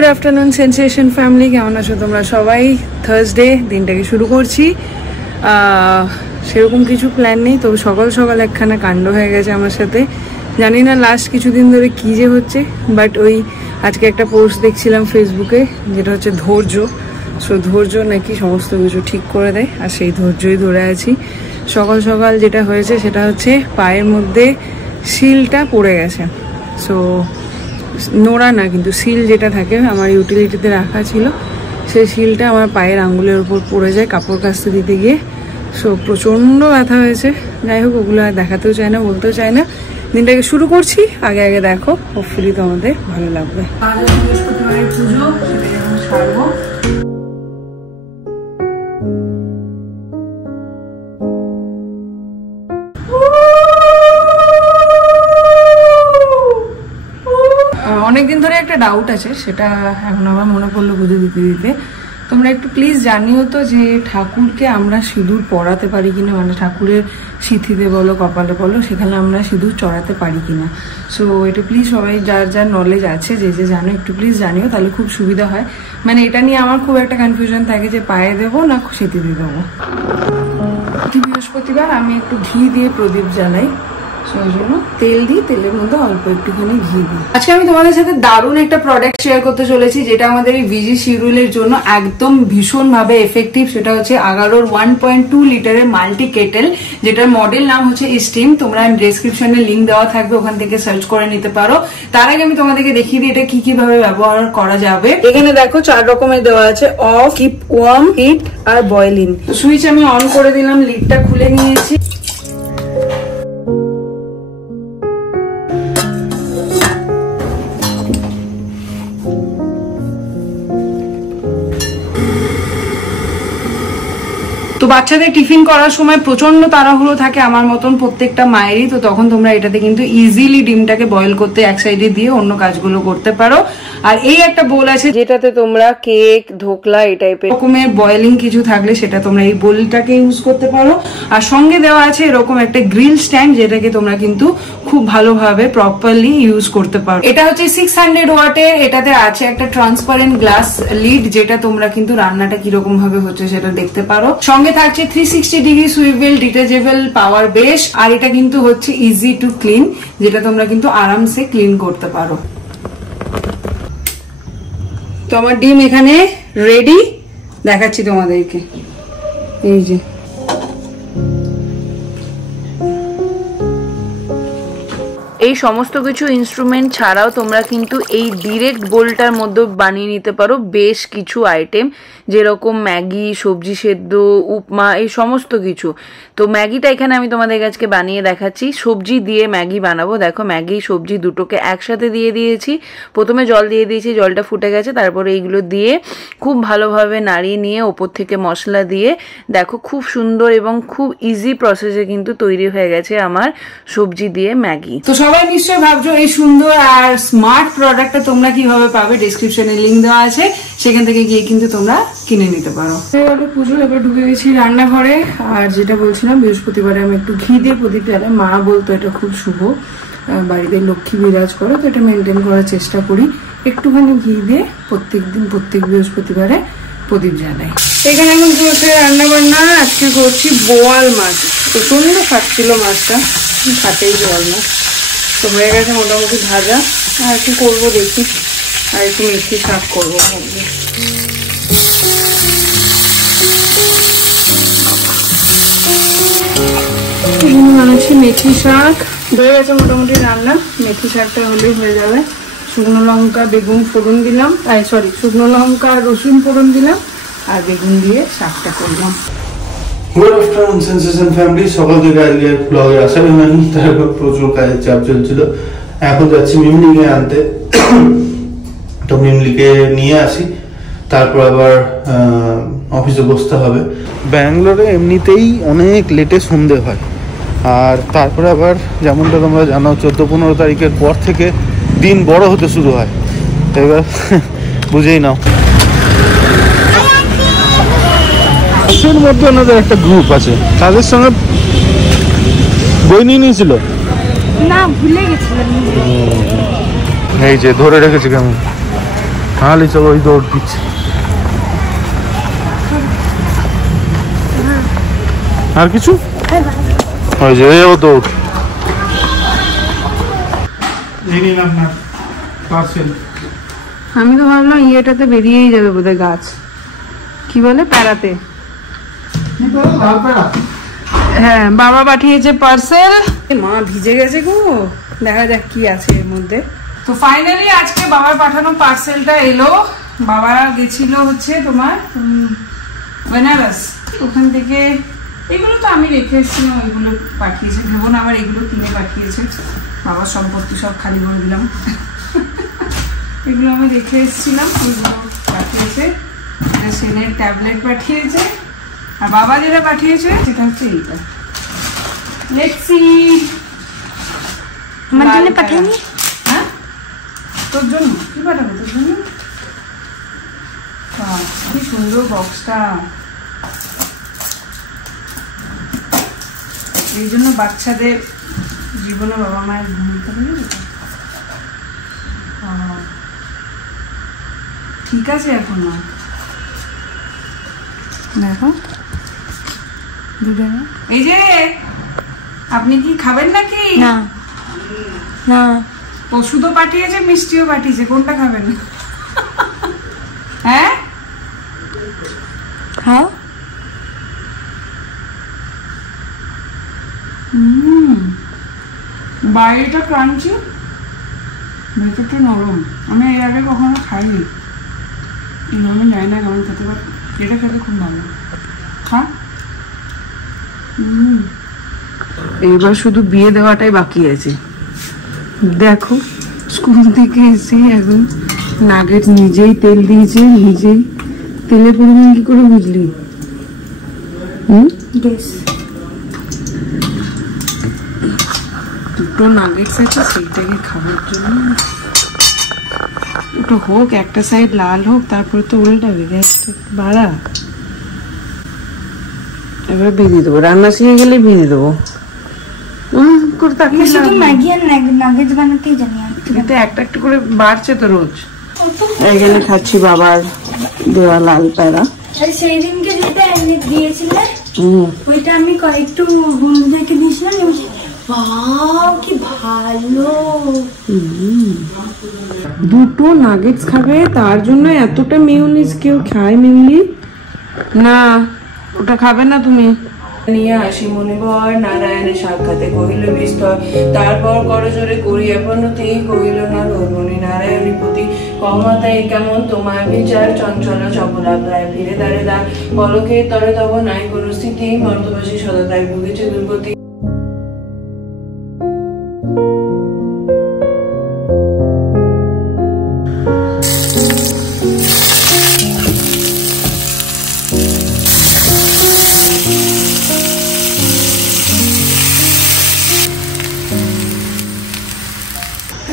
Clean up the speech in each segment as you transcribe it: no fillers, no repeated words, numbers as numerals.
Good afternoon sensation family, কেমন আছো তোমরা সবাই? থার্সডে দিনটাকে শুরু করছি। সেরকম কিছু প্ল্যান নেই, তবে সকাল সকাল একখানা কাণ্ড হয়ে গেছে আমার সাথে। জানি না লাস্ট কিছুদিন ধরে কী যে হচ্ছে, বাট ওই আজকে একটা পোস্ট দেখছিলাম ফেসবুকে, যেটা হচ্ছে ধৈর্য। সো ধৈর্য নাকি সমস্ত কিছু ঠিক করে দেয়, আর সেই ধৈর্যই ধরে আছি। সকাল সকাল যেটা হয়েছে সেটা হচ্ছে পায়ের মধ্যে সিলটা পড়ে গেছে। সো নোড়া না, কিন্তু সিল যেটা থাকে আমার ইউটিলিটিতে রাখা ছিল, সেই সিলটা আমার পায়ের আঙ্গুলের উপর পড়ে যায় কাপড় কাচতে দিতে গিয়ে। সো প্রচণ্ড ব্যথা হয়েছে। যাই হোক, ওগুলো আর দেখাতেও চায় না, বলতেও চায় না। দিনটাকে শুরু করছি, আগে আগে দেখো, হোপফুলি তোমাদের ভালো লাগবে। বৃহস্পতিবারের পুজো, সেটা যখন সারবো। অনেকদিন ধরে একটা ডাউট আছে, সেটা এখন আমার মনে পড়লো বুঝে দিতে দিতে। তোমরা একটু প্লিজ জানিও তো যে ঠাকুরকে আমরা সিঁদুর পরাতে পারি কিনা, মানে ঠাকুরের সিঁথিতে বলো কপালে বলো, সেখানে আমরা সিঁদুর চড়াতে পারি কিনা। সো এটা প্লিজ সবাই যার যার নলেজ আছে, যে যে জানো, একটু প্লিজ জানিও, তাহলে খুব সুবিধা হয়। মানে এটা নিয়ে আমার খুব একটা কনফিউশন থাকে যে পায়ে দেবো না সিঁথিতে দেবো। বৃহস্পতিবার আমি একটু ঘি দিয়ে প্রদীপ জ্বালাই, সেই জন্য তেল দিই, তেলের মধ্যে অল্প একটুখানি ঘি দিই। আজকে আমি তোমাদের সাথে দারুণ একটা প্রোডাক্ট শেয়ার করতে চলেছি, যেটা আমাদের এই বিজি শিডিউলের জন্য একদম ভীষণ ভাবে এফেক্টিভ। সেটা হচ্ছে আগারোর 1.2 লিটারের মাল্টি কেটেল, যেটার মডেল নাম হচ্ছে স্টিম। তোমরা ডেসক্রিপশনে লিঙ্ক দেওয়া থাকবে, ওখান থেকে সার্চ করে নিতে পারো। তার আগে আমি তোমাদেরকে দেখিয়ে দিই এটা কি কিভাবে ব্যবহার করা যাবে। এখানে দেখো 4 রকমের দেওয়া আছে: অফ, কিপ ওয়ার্ম, হিট আর বয়েলিং। সুইচ আমি অন করে দিলাম, লিডটা খুলে নিয়েছি। তো বাচ্চাদের টিফিন করার সময় প্রচন্ড তাড়াহুড়ো থাকে, আমার মতন প্রত্যেকটা মায়েরই। তো তখন তোমরা এটাতে কিন্তু ইজিলি ডিমটাকে বয়েল করতে এক সাইডে দিয়ে অন্য কাজগুলো করতে পারো। আর এই একটা বোল আছে, যেটাতে তোমরা কেক, ধোকলা, এই টাইপের রকমের বয়েলিং কিছু থাকলে সেটা তোমরা এই বোলটাকে ইউজ করতে পারো। আর সঙ্গে দেওয়া আছে এরকম একটা গ্রিল স্ট্যান্ড, যেটাকে তোমরা কিন্তু খুব ভালোভাবে প্রপারলি ইউজ করতে পারো। এটা হচ্ছে 600 ওয়াটের। এটাতে আছে একটা ট্রান্সপারেন্ট গ্লাস লিড, যেটা তোমরা কিন্তু রান্নাটা কিরকম ভাবে হচ্ছে সেটা দেখতে পারো। সঙ্গে থাকছে 360 degree swivel detachable power base. আর এটা কিন্তু হচ্ছে ইজি টু ক্লিন, যেটা তোমরা কিন্তু আরামসে ক্লিন করতে পারো। তো আমার ডিম এখানে রেডি, দেখাচ্ছি তোমাদেরকে। এই যে এই সমস্ত কিছু ইনস্ট্রুমেন্ট ছাড়াও তোমরা কিন্তু এই ডিরেক্ট বোলটার মধ্যে বানিয়ে নিতে পারো বেশ কিছু আইটেম, যেরকম ম্যাগি, সবজি সেদ্ধ, উপমা, এই সমস্ত কিছু। তো ম্যাগিটা এখানে আমি তোমাদের কাছে বানিয়ে দেখাচ্ছি। সবজি দিয়ে ম্যাগি বানাবো। দেখো, ম্যাগি সবজি দুটোকে একসাথে দিয়ে দিয়েছি। প্রথমে জল দিয়ে দিয়েছি, জলটা ফুটে গেছে, তারপরে এইগুলো দিয়ে খুব ভালোভাবে নাড়িয়ে নিয়ে ওপর থেকে মশলা দিয়ে দেখো খুব সুন্দর এবং খুব ইজি প্রসেসে কিন্তু তৈরি হয়ে গেছে আমার সবজি দিয়ে ম্যাগি। তো সবাই নিশ্চয়ই ভাবছো এই সুন্দর আর স্মার্ট প্রোডাক্টটা তোমরা কিভাবে পাবে। ডেসক্রিপশনে লিঙ্ক দেওয়া আছে, সেখান থেকে গিয়ে কিন্তু তোমরা কিনে নিতে পারো। পুজো এবার ঢুকে গেছি রান্নাঘরে। আর যেটা বলছিলাম, বৃহস্পতিবারে আমি একটু ঘি দিয়ে প্রদীপ জ্বালাই। মা বলতো এটা খুব শুভ, বাড়িতে লক্ষ্মী বিরাজ করে, তো এটা মেনটেন করার চেষ্টা করি। একটুখানি ঘি দিয়ে প্রত্যেক বৃহস্পতিবারে প্রদীপ জ্বালাই। এখানে এখন চলছে রান্না বান্না। আজকে করছি বোয়াল মাছ। প্রচন্ড খাচ্ছিল মাছটা, খাতেই বোয়াল মাছ। তো হয়ে গেছে মোটামুটি ভাজা। আর কি করবো দেখি, আর একটু মেথি শাক করবো ভাবছি। বানাচ্ছি মেথি শাক। হয়ে গেছে মোটামুটি রান্না। মেথি শাকটা হলেই হয়ে যাবে। শুকনো লঙ্কা, বেগুন ফোড়ন দিলাম, শুকনো লঙ্কা রসুন ফোড়ন দিলাম, আর বেগুন দিয়ে শাকটা করলাম। Good afternoon sensation family. সকাল থেকে আজকে ব্লগে আসা হয়নি, তারপর প্রচুর কাজের চাপ চলছিল। এখন যাচ্ছি মিমলিকে আনতে। তো মিমলিকে নিয়ে আসি, তারপর আবার অফিসে বসতে হবে। ব্যাঙ্গালোরে এমনিতেই অনেক লেটে সন্ধে হয়, আর তারপরে আবার যেমনটা তোমরা জানো 14-15 তারিখের পর থেকে দিন বড় হতে শুরু হয়। এবার বুঝেই নাও। এর মধ্যে ওনাদের একটা গ্রুপ আছে, তাদের সঙ্গে বই নিয়ে নিয়েছিল না, ভুলে গেছিলাম। এই যে ধরে রেখেছি কেমন। হালি চলো ওই দৌড় দিচ্ছে। আর কিছু ওই যে ও দৌড়। আমি তো ভাবলাম ইয়েটাতে বেরিয়েই যাবে বোধহয় গাছ, কি বলে প্যারাতে। হ্যাঁ বাবা পাঠিয়েছে পার্সেল, মা ভিজে গেছে গো, দেখা যাক কি আছে এর মধ্যে। তো ফাইনালি আজকে বাবার পাঠানো পার্সেলটা এলো। বাবা গেছিল হচ্ছে তোমার বেনারস, ওখান থেকে এগুলো তো আমি রেখে এসেছিলাম, ওইগুলো পাঠিয়েছে, ভেবো না আবার এগুলো কিনে পাঠিয়েছে। বাবার সম্পত্তি সব খালি করে দিলাম। এগুলো আমি রেখে এসেছিলাম, ওইগুলো পাঠিয়েছে। সেনের ট্যাবলেট পাঠিয়েছে, আর বাবা যেটা পাঠিয়েছে সেটা হচ্ছে এইটা লেক্সি। আমার জন্য পাঠাইনি? হ্যাঁ তোর জন্য কি পাঠাবো, তোর জন্য। কি সুন্দর বক্সটা, এই জন্য বাচ্চাদের জীবনে বাবা মায়ের ভূমিকা ঠিক আছে। এখন দেখো এই যে, আপনি কি খাবেন নাকি? না না, ওষুধও পাঠিয়েছে মিষ্টিও পাঠিয়েছে, কোনটা খাবেন? হ্যাঁ খাও। বাইরেটা ক্রাঞ্চি, ভেতরটা নরম। আমি এর আগে কখনো খাইনি, আমি জানি না কেমন খেতে, পারি এটা খেতে খুব ভালো। হ্যাঁ এবার শুধু বিয়ে দেওয়াটাই বাকি আছে। দেখো স্কুল থেকে এসে এখন নাগেট নিজেই তেল দিয়েছে, নিজেই তেলের পরিমাণ কি করে বুঝলি? দুটো নাগেটস আছে, সেইটাকে খাবার জন্য। ওটা হোক, একটা সাইড লাল হোক, তারপরে তো উল্টাবে, গ্যাসটা বাড়া। এবার ভেজে দেবো, রান্না শিখে গেলে ভেজে দেবো। শুধু ম্যাগি আর নাগেটস বানাতেই জানি, কিন্তু একটা একটা করে বাড়ছে তো রোজ। এখানে খাচ্ছি বাবার দেওয়া লাল প্যারা। সেই দিনকে যেটা এমনি দিয়েছিলে ওইটা আমি একটু হলুদ দেখে দিয়েছিলাম, কি ভালো। দুটো নাগেটস খাবে তার জন্য এতটা মেয়োনিজ কেউ খায়? মিমলি না, ওটা খাবে না তুমি। নিয়ে আসি মনিবর নারায়ণের সাক্ষাতে কহিল বিস্তর, তারপর করজোরে করিয়া প্রণতি কহিল না ধর্মণি নারায়ণী প্রতি কমতাই কেমন তোমার বিচার চঞ্চল চপলা প্রায় ফিরে দাঁড়ে দা পলকে তরে তব নাই কোন স্থিতি মর্তবাসী সদা তাই ভুগেছে দুর্গতি।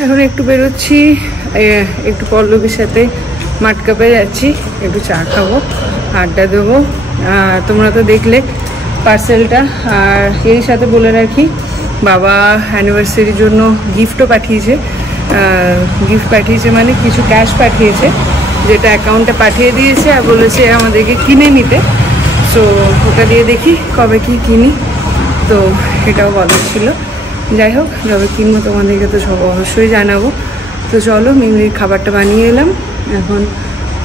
এখন একটু বেরোচ্ছি, একটু পল্লবীর সাথে মাটকাপে যাচ্ছি, একটু চা খাবো, আড্ডা দেবো। তোমরা তো দেখলে পার্সেলটা। আর এর সাথে বলে রাখি, বাবা অ্যানিভার্সারির জন্য গিফটও পাঠিয়েছে। গিফট পাঠিয়েছে মানে কিছু ক্যাশ পাঠিয়েছে, যেটা অ্যাকাউন্টে পাঠিয়ে দিয়েছে, আর বলেছে আমাদেরকে কিনে নিতে। সো ওটা দিয়ে দেখি কবে কি কিনি, তো এটাও বলার ছিল। যাই হোক, যবে কিনবো তোমাদেরকে তো সব অবশ্যই জানাবো। তো চলো, মিমলির খাবারটা বানিয়ে এলাম, এখন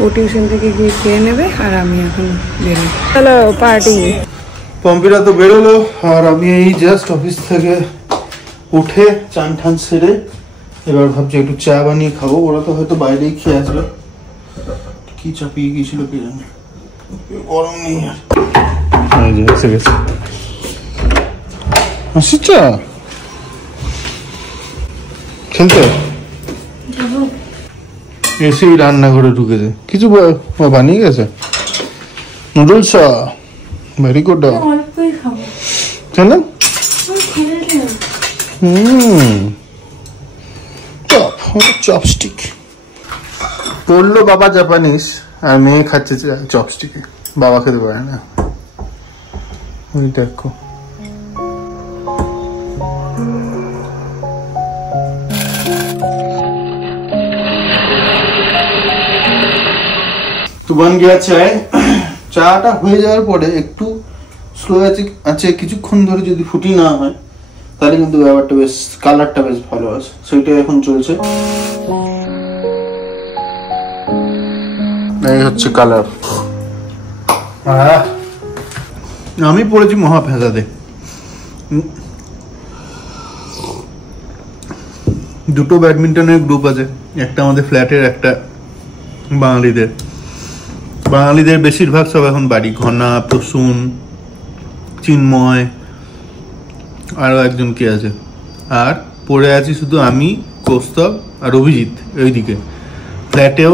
ও টিউশন থেকে গিয়ে খেয়ে নেবে, আর আমি এখন বেরোই। চলো পার্টি। পম্পিরা তো বেরোলো, আর আমি এই জাস্ট অফিস থেকে উঠে চান ঠান সেরে এবার ভাবছি একটু চা বানিয়ে খাবো। ওরা তো হয়তো বাইরেই খেয়ে আসবে, কি চাপিয়ে গিয়েছিল কে জানে, গরম নেই আর। এসে গেছে আসিচ্ছা খেলতে, এসে রান্নাঘরে ঢুকেছে, কিছু বানিয়ে গেছে নুডলস। Very good. কেন? চপস্টিক পড়লো বাবা জাপানিজ, আর মেয়ে খাচ্ছে চপস্টিকে, বাবা খেতে পারে না। ওই দেখো तो बन गया चाय চাটা হয়ে যাওয়ার পরে একটু স্লো আছে কিছুক্ষণ ধরে যদি ফুটি না হয় তাহলে কিন্তু ব্যাপারটা বেশ কালারটা বেশ ভালো আছে সেটা এখন চলছে এই হচ্ছে কালার আমি পড়েছি মহা ফেসাদে দুটো ব্যাডমিন্টনের গ্রুপ আছে একটা আমাদের ফ্ল্যাটের একটা বাঙালিদের বেশিরভাগ সব এখন বাড়ি ঘনা প্রসূন চিন্ময় আরো একজন কে আছে আর পড়ে আছি শুধু আমি কৌস্তব আর অভিজিৎ ওইদিকে ফ্ল্যাটেও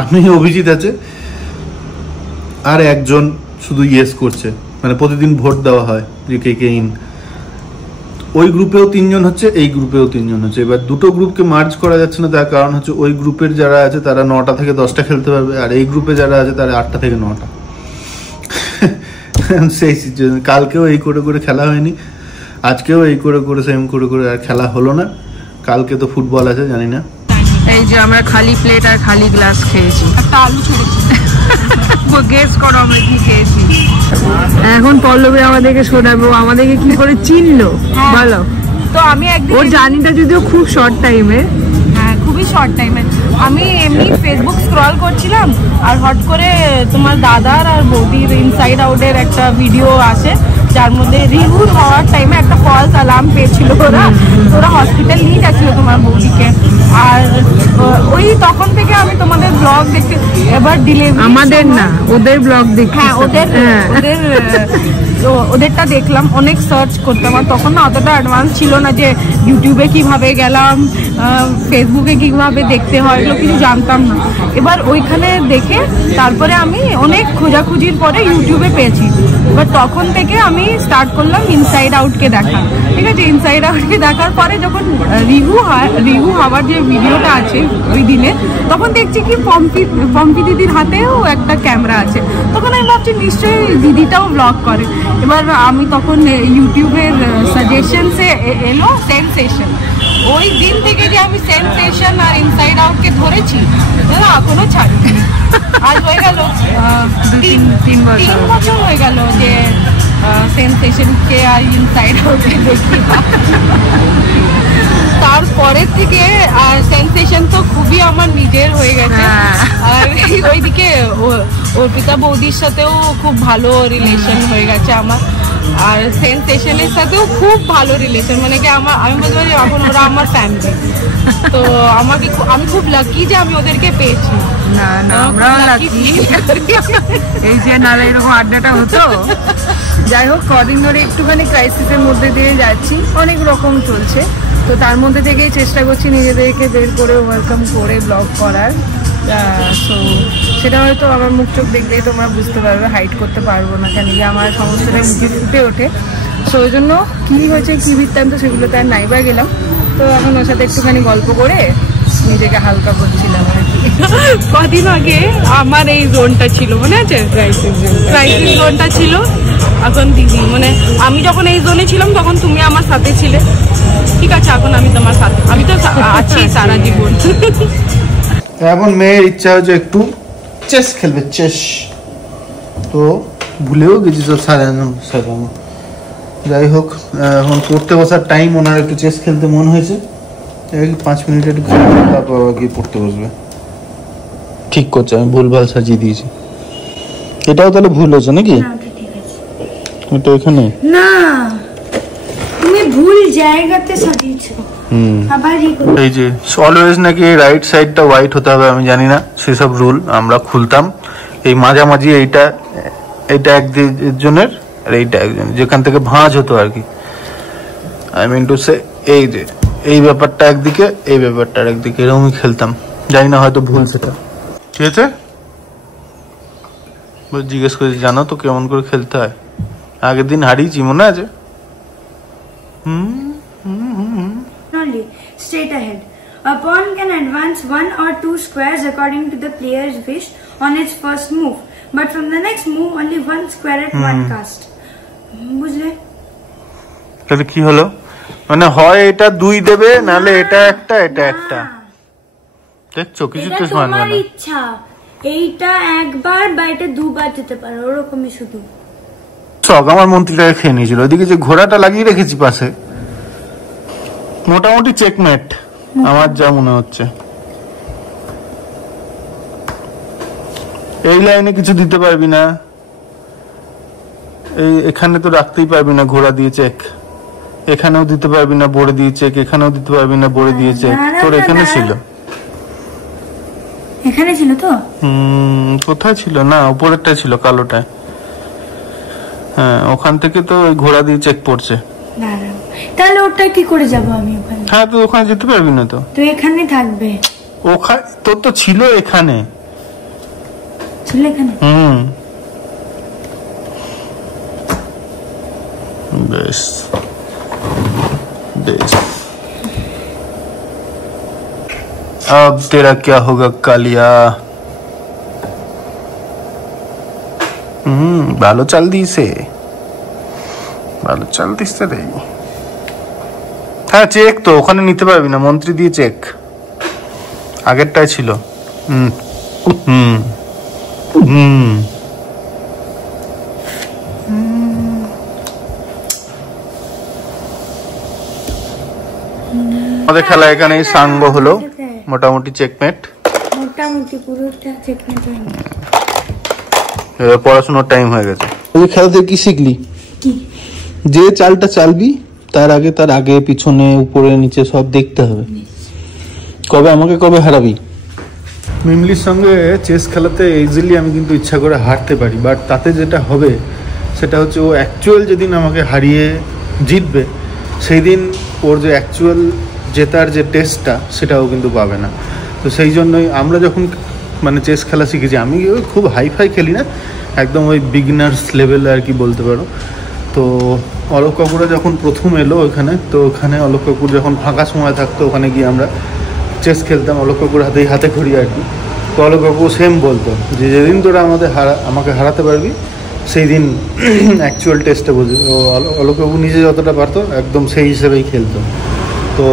আমি অভিজিৎ আছে আর একজন শুধু ইয়েস করছে মানে প্রতিদিন ভোট দেওয়া হয় যে কে ইন ওই গ্রুপেও 3 জন হচ্ছে এই গ্রুপেও 3 জন হচ্ছে এবার দুটো গ্রুপকে মার্জ করা যাচ্ছে না তার কারণ হচ্ছে ওই গ্রুপের যারা আছে তারা 9টা থেকে 10টা খেলতে পারবে আর এই গ্রুপে যারা আছে তারা 8টা থেকে 9টা সেই সিচুয়েশন কালকেও এই করে খেলা হয়নি আজকেও এই করে সেম করে আর খেলা হলো না কালকে তো ফুটবল আছে জানি না এই যে আমরা খালি প্লেট আর খালি গ্লাস খেয়েছি একটা আলু ছেড়েছি গেস করো আমরা কি খেয়েছি এখন পল্লবী আমাদেরকে শোনাবো আমাদেরকে কি করে চিনলো বলো তো আমি একদিন ওর জার্নিটা যদিও খুব শর্ট টাইমে হ্যাঁ খুবই শর্ট টাইমে আমি এমনি ফেসবুক স্ক্রল করছিলাম আর হট করে তোমার দাদার আর বৌদির ইনসাইড আউটের একটা ভিডিও আসে যার মধ্যে রিভিউ হওয়ার টাইমে একটা ফলস অ্যালার্ম পেয়েছিল ওরা হসপিটাল নিয়ে যাচ্ছিল তোমার বৌদিকে আর ওই তখন থেকে আমি তোমাদের ব্লগ দেখতে এবার ডেলিভারি আমাদের না ওদের ব্লগ দেখি হ্যাঁ ওদেরটা দেখলাম অনেক সার্চ করতাম আর তখন না অতটা অ্যাডভান্স ছিল না যে ইউটিউবে কিভাবে গেলাম ফেসবুকে কিভাবে দেখতে হয় এগুলো কিছু জানতাম না এবার ওইখানে দেখে তারপরে আমি অনেক খোঁজাখুঁজির পরে ইউটিউবে পেয়েছি এবার তখন থেকে আমি স্টার্ট করলাম ইনসাইড আউটকে দেখা ঠিক আছে ইনসাইড আউটকে দেখার পরে যখন রিভিউ হওয়ার যে ভিডিওটা আছে ওই দিনে তখন দেখছি কি পম্পি দিদির হাতেও একটা ক্যামেরা আছে তখন আমি ভাবছি নিশ্চয়ই দিদিটাও ব্লগ করে এবার আমি তখন ইউটিউবের সাজেশনসে এলো সেনসেশন ওই দিন থেকে যে আমি সেনসেশন আর ইনসাইড আউটকে ধরেছি না এখনো ছাড়িনি আজ হয়ে গেল 3 বছর হয়ে গেল যে সেনসেশনকে আর ইনসাইড আউটকে দেখি তারপরের থেকে আর সেনসেশন তো খুবই আমার নিজের হয়ে গেছে আর ওইদিকে অর্পিতা বৌদির সাথেও খুব ভালো রিলেশন হয়ে গেছে আমার আর সেনসেশনের সাথেও খুব ভালো রিলেশন মানে কি আমি বলতে পারি এখন ওরা আমার ফ্যামিলি তো আমি খুব লাকি যে আমি ওদেরকে পেয়েছি না আমরা লাকি এই যে নালে এরকম আড্ডাটা হতো যাই হোক কদিন ধরে একটুখানি ক্রাইসিসের মধ্যে দিয়ে যাচ্ছি অনেক রকম চলছে তো তার মধ্যে থেকেই চেষ্টা করছি নিজেদেরকে বের করে ওয়েলকাম করে ব্লগ করার সো সেটা হয়তো আমার মুখ চোখ দেখলেই তোমরা বুঝতে পারবে হাইড করতে পারবো না কেন যে আমার সমস্যাটা মুখে ফুটে ওঠে সো ওই জন্য কী হয়েছে কী বৃত্তান্ত সেগুলোতে আর নাইবা গেলাম তো এখন ওর সাথে একটুখানি গল্প করে নিজেকে হালকা করছিলাম আর কি কদিন আগে আমার এই জোনটা ছিল মনে আছে ক্রাইসিস জোনটা ছিল এখন দিদি মানে আমি যখন এই জোনে ছিলাম তখন তুমি আমার সাথে ছিলে ঠিক আছে এখন আমি তোমার সাথে আমি তো আছি সারা জীবন এখন মেয়ের ইচ্ছা হচ্ছে একটু চেস খেলবে চেস তো ভুলেও গেছি সব সাজানো যাই হোক এখন পড়তে বসার টাইম ওনার একটু চেস খেলতে মন হয়েছে 5 মিনিট একটু খেলবে তারপর গিয়ে পড়তে বসবে ঠিক করছে আমি ভুলভাল সাজিয়ে দিয়েছি এটাও তাহলে ভুল হয়েছে নাকি এটা এখানে না তুমি ভুল জায়গাতে সাজিয়েছো আবার এই যে অলওয়েজ নাকি রাইট সাইডটা হোয়াইট হতে হবে আমি জানি না সেসব রুল আমরা খুলতাম এই মাঝামাঝি এইটা একজনের আর এইটা একজন যেখান থেকে ভাঁজ হতো আর কি আই মিন টু সে এই যে এই ব্যাপারটা একদিকে এই ব্যাপারটা একদিকে এরকমই খেলতাম জানি না হয়তো ভুল সেটা ঠিক আছে জিজ্ঞেস করে জানো তো কেমন করে খেলতে হয় আগের দিন হারিয়েছি মনে আছে Straight ahead. A pawn can advance 1 or 2 squares according to the player's wish on its first move, but from the next move only 1 square at one cast. বুঝলে? তাহলে কি হলো? মানে হয় এটা 2 দেবে নালে এটা একটা এটা একটা। দেখছো কিছু তো সমান না। তোমার ইচ্ছা। এইটা একবার বা এটা দুবার যেতে পারে, ওরকমই শুধু। শখ আমার মন্ত্রীটাকে খেয়ে নিয়েছিল। ওইদিকে যে ঘোড়াটা লাগিয়ে রেখেছি পাশে, মোটামুটি চেকমেট আমার যা মনে হচ্ছে। এই লাইনে কিছু দিতে পারবি না, এই এখানে তো রাখতেই পারবি না ঘোড়া দিয়ে চেক, এখানেও দিতে পারবি না বোর্ডে দিয়ে চেক, এখানেও দিতে পারবি না বোর্ডে দিয়ে চেক। তোর এখানে ছিল, এখানে ছিল তো? কোথায় ছিল? না উপরেরটা ছিল কালোটা। হ্যাঁ ওখান থেকে তো ওই ঘোড়া দিয়ে চেক পড়ছে। তাহলে ওটা কি করে যাব আমি ওখানে? হ্যাঁ তো ওখানে যেতে পারবি না তো, তো এখানে থাকবে। ওখানে তোর তো ছিল, এখানে ছিল এখানে। বেশ बेच। अब तेरा क्या होगा कालिया? ভালো চাল দিছে, ভালো চাল দিছে রে। হ্যাঁ চেক তো ওখানে নিতে পারবি না, মন্ত্রী দিয়ে চেক আগেরটাই ছিল। আমাদের খেলা এখানেই সাঙ্গ হলো, মোটামুটি চেকমেট। মোটামুটি পুরোটা চেকমেট হয়নি, এবার পড়াশোনার টাইম হয়ে গেছে। ওই খেলাতে কি শিখলি? কি? যে চালটা চালবি তার আগে পিছনে উপরে নিচে সব দেখতে হবে। কবে হারাবি? মিমলির সঙ্গে চেস খেলাতে ইজিলি আমি কিন্তু ইচ্ছা করে হারতে পারি, বাট তাতে যেটা হবে সেটা হচ্ছে ও অ্যাকচুয়াল যেদিন আমাকে হারিয়ে জিতবে সেই দিন ওর যে অ্যাকচুয়াল জেতার যে টেস্টটা সেটাও কিন্তু পাবে না। তো সেই জন্যই আমরা যখন মানে চেস খেলা শিখেছি, আমি খুব হাইফাই খেলি না, একদম ওই বিগিনার্স লেভেল আর কি বলতে পারো। তো অলোক কাকুরা যখন প্রথম এলো ওখানে, তো ওখানে অলোক কাকুর যখন ফাঁকা সময় থাকতো ওখানে গিয়ে আমরা চেস খেলতাম অলোক কাকুর হাতে খড়ি আর কি। তো অলোক কাকু সেম বলতো যে যেদিন তোরা আমাকে হারাতে পারবি সেই দিন অ্যাকচুয়াল টেস্টে বুঝবি। ও অলোক কাকু নিজে যতটা পারতো একদম সেই হিসেবেই খেলতো। তো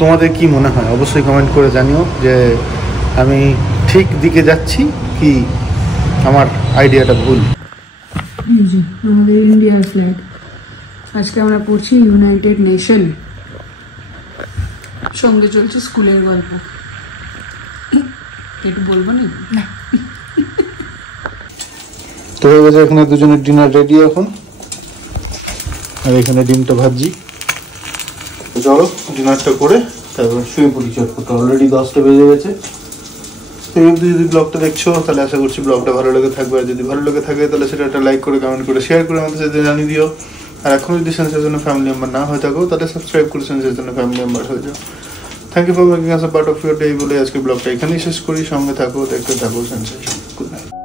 তোমাদের কি মনে হয় অবশ্যই কমেন্ট করে জানিও যে আমি ঠিক দিকে যাচ্ছি কি আমার আইডিয়াটা ভুল। আমাদের ইন্ডিয়ার ফ্ল্যাগ আজকে আমরা পড়ছি ইউনাইটেড নেশন, সঙ্গে চলছে স্কুলের গল্প। একটু বলবো না? তো হয়ে গেছে এখানে দুজনের ডিনার রেডি এখন, আর এখানে ডিমটা ভাজি। চলো ডিনারটা করে তারপর শুয়ে পড়ি চটপট। অলরেডি 10টা বেজে গেছে। এই অবধি যদি ব্লগটা দেখছো তাহলে আশা করছি ব্লগটা ভালো লেগে থাকবে, আর যদি ভালো লেগে থাকে তাহলে সেটা একটা লাইক করে কমেন্ট করে শেয়ার করে আমাদের সাথে জানিয়ে দিও। আর এখন যদি সেন্সেশনের ফ্যামিলি মেম্বার না হয়ে থাকো তাহলে সাবস্ক্রাইব করে সেন্সেশনের ফ্যামিলি মেম্বার হয়ে যাও। Thank you for making us a part of your day বলে আজকে ব্লগটা এখানেই শেষ করি। সঙ্গে থাকো, দেখতে থাকো সেন্সেশন। Good night.